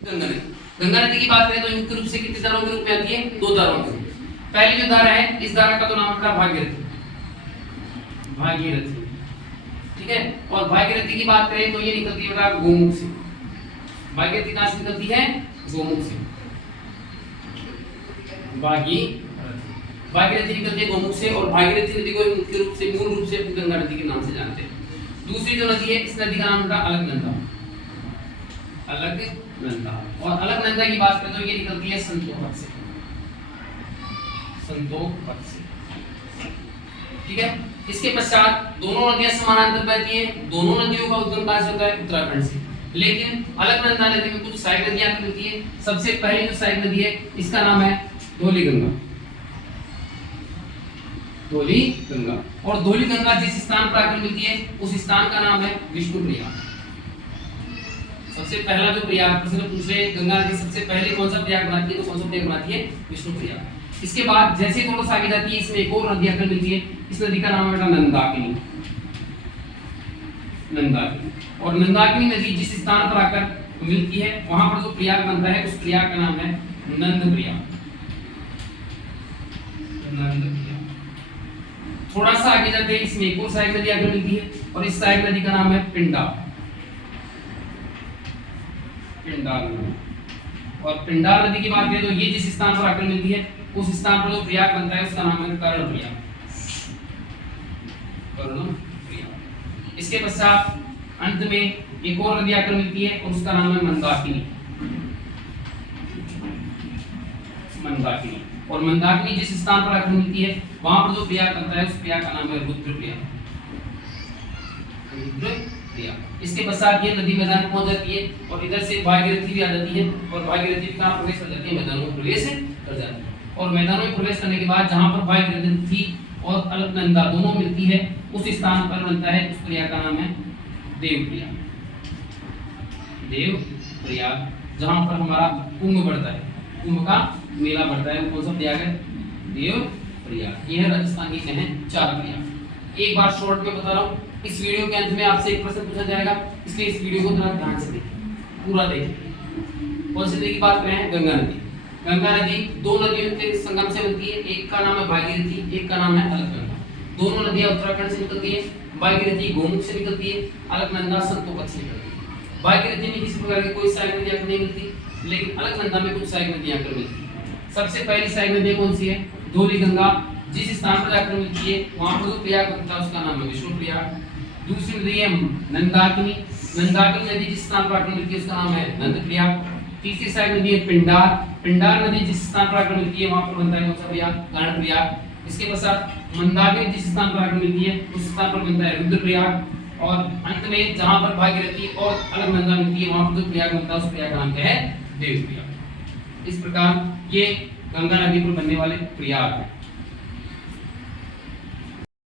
गंगा नदी। गंगा नदी की बात करें तो मुख्य रूप से कितने धाराओं के रूप में आती है? दो धाराओं में। पहली जो धारा है, इस धारा का तो नाम पड़ा भागीरथी। भागीरथी, ठीक है। और भागीरथी की बात करें तो ये निकलती है बेटा गोमुख से। भागीरथी कहां से निकलती है? गोमुख से। भागीरथी निकलती है गोमुख से। और भागीरथी नदी को मुख्य रूप से मूल रूप से गंगा नदी के नाम से जानते हैं। दूसरी जो नदी है, इस नदी का नाम बेटा अलकनंदा। अलकनंदा। और अलकनंदा की बात करें तो ये निकलती है संतोष से। संतोष से, ठीक है। इसके पश्चात दोनों नदियां समानांतर बहती हैं। दोनों नदियों का उद्गम कहां से होता है? उत्तराखंड से। लेकिन अलकनंदा नदी में कुछ सहायक नदियां मिलती है। सबसे पहली जो सहायक नदी है, इसका नाम है धौलीगंगा। धौलीगंगा। और धौलीगंगा जिस स्थान पर आकर मिलती है, उस स्थान का नाम है विष्णुप्रयाग। सबसे पहला जो प्रयाग प्रश्न पूछ रहे, गंगा नदी सबसे पहले कौन सा प्रयाग बनाती है? तो कौन सा प्रयाग बनाती है? विष्णुप्रयाग। इसके बाद जैसे थोड़ा सा आगे जाती है, इसमें एक और नदी आकर मिलती है। इस नदी का नाम है बेटा नंदाकिनी। नंदाकिनी। और नंदाकिनी नदी जिस स्थान पर आकर मिलती है, वहां पर जो प्रयाग बनता है, उस प्रयाग का नाम है नंदप्रयाग। नंदप्रयाग। थोड़ा सा आगे जाते हैं, इसमें एक और सहायक नदी आकर मिलती है, और इस सहायक नदी का नाम है पिंडार। पिंडार नदी। और पिंडार नदी की बात करें तो ये जिस स्थान पर आकर मिलती है, उस स्थान पर जो प्रयाग बनता है, उसका नाम है कर्णप्रयाग। कर्णप्रयाग। इसके पश्चात अंत में एक और नदी आकर मिलती है, और उसका नाम है मंदाकिनी। मंदाकिनी। और मंदाकिनी जिस स्थान पर आकर मिलती है, वहां पर जो प्रयाग बनता है, उस प्रयाग का नाम है रुद्रप्रयाग। रुद्रप्रयाग। इसके पश्चात ये नदी मैदान में पहुंच जाती है, और इधर से भागीरथी भी आ जाती है, और भागीरथी भी कहां प्रवेश कर जाती है? मैदानों में प्रवेश कर जाती है। और मैदानों में प्रवेश करने के बाद जहां पर भागीरथी और अलकनंदा दोनों मिलती है, उस स्थान पर बनता है, उस प्रयाग का नाम है देवप्रयाग। देवप्रयाग। जहां पर हमारा कुंभ बढ़ता है, कुंभ का मेला बढ़ता है, वो कौन सा प्रयाग है? देवप्रयाग। यह राजस्थान के हैं 4 प्रयाग। एक बार शॉर्ट में बता रहा हूं, इस वीडियो के अंत में आपसे एक प्रश्न पूछा जाएगा, इसलिए इस वीडियो को थोड़ा ध्यान से देखिए, पूरा देखिए। कौन सी नदी की बात कर रहे हैं? गंगा नदी। गंगा नदी दो नदियों के संगम से बनती है। एक का नाम है भागीरथी, एक का नाम है अलकनंदा। दोनों नदियां उत्तराखंड से निकलती है। भागीरथी गोमुख से निकलती है, अलकनंदा संतोष से निकलती है। भागीरथी में किसी प्रकार की कोई सहायक नदी आकर नहीं मिलती, लेकिन अलकनंदा में कुछ सहायक नदियां आकर मिलती है। सबसे पहली सहायक नदी कौन सी है? धौलीगंगा। जिस स्थान पर जाकर मिलती है, वहां पर जो प्रयाग बनता है, उसका नाम है विष्णुप्रयाग। दूसरी नदी है नंदाकिनी। नंदाकिनी नदी जिस स्थान पर आकर मिलती है, उसका नाम है नंदप्रयाग। तीसरी सहायक नदी है पिंडार। पिंडार नदी जिस स्थान पर आकर मिलती है, वहां पर बनता है कौन सा प्रयाग? कर्णप्रयाग। इसके पश्चात मंदाकिनी जिस स्थान पर आकर मिलती है, उस स्थान पर बनता है रुद्रप्रयाग। और अंत में जहां पर भागीरथी और अलकनंदा मिलती है, वहां पर जो प्रयाग बनता है, उस प्रयाग का नाम क्या है? देवप्रयाग। इस प्रकार ये गंगा नदी पर बनने वाले प्रयाग हैं।